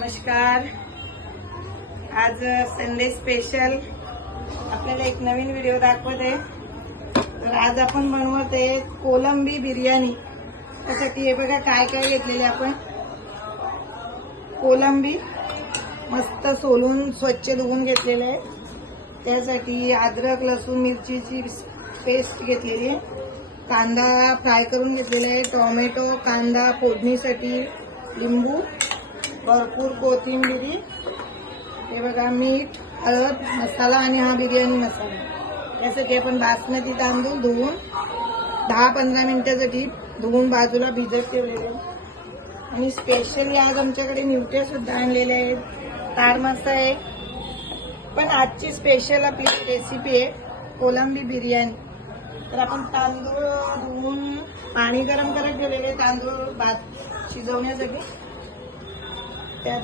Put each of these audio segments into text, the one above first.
नमस्कार. आज Sunday special आपल्याला एक नवीन व्हिडिओ दाखवते. तर आज आपण बनवते कोलंबी बिर्याणी. त्यासाठी हे बघा काय काय घेतलेले आपण. कोलंबी मस्त सोलून स्वच्छ धुवून घेतलेले आहे. त्यासाठी अद्रक लसूण मिरचीची पेस्ट घेतलेली आहे. कांदा फ्राय करून घेतलेला आहे. टोमॅटो कांदा फोडणीसाठी, लिंबू, भरपूर कोथिंबीर, हे बघा मीठ, हळद, मसाला आणि हा बिर्याणी मसाला. यासाठी आपण बासमती तांदूळ धुवून 10-15 मिनिटासाठी धुवून बाजूला भिजत ठेवलेले. आणि स्पेशली आज आमच्याकडे न्यूट्या सुद्धा आणलेले आहेत. ताड मसाला आहे. पण आजची स्पेशल आपली रेसिपी आहे कोलंबी बिर्याणी. तर आपण तांदूळ धुवून पाणी गरम करत ठेवलेले तांदूळ भात शिजवण्यासाठी. त्यात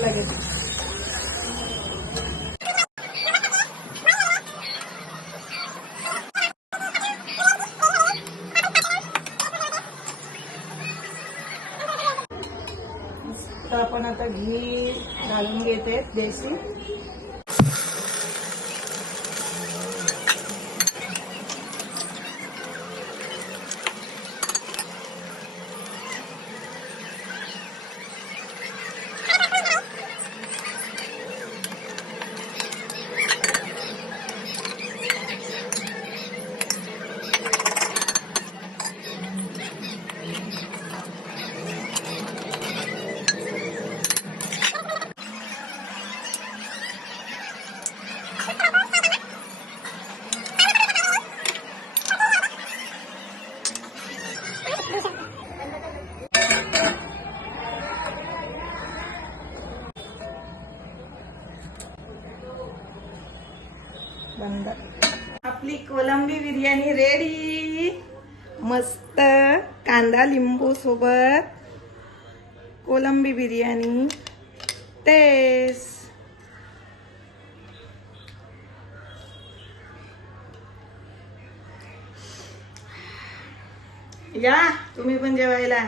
लागेल. आपण आता घी घालून घेते देशी. बंद. आपली कोलंबी बिर्याणी रेडी. मस्त कांदा लिंबू सोबत कोलंबी बिर्याणी. टेस्ट. या तुम्ही पण जेवायला.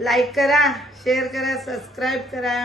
लाईक करा, शेअर करा, सबस्क्राईब करा.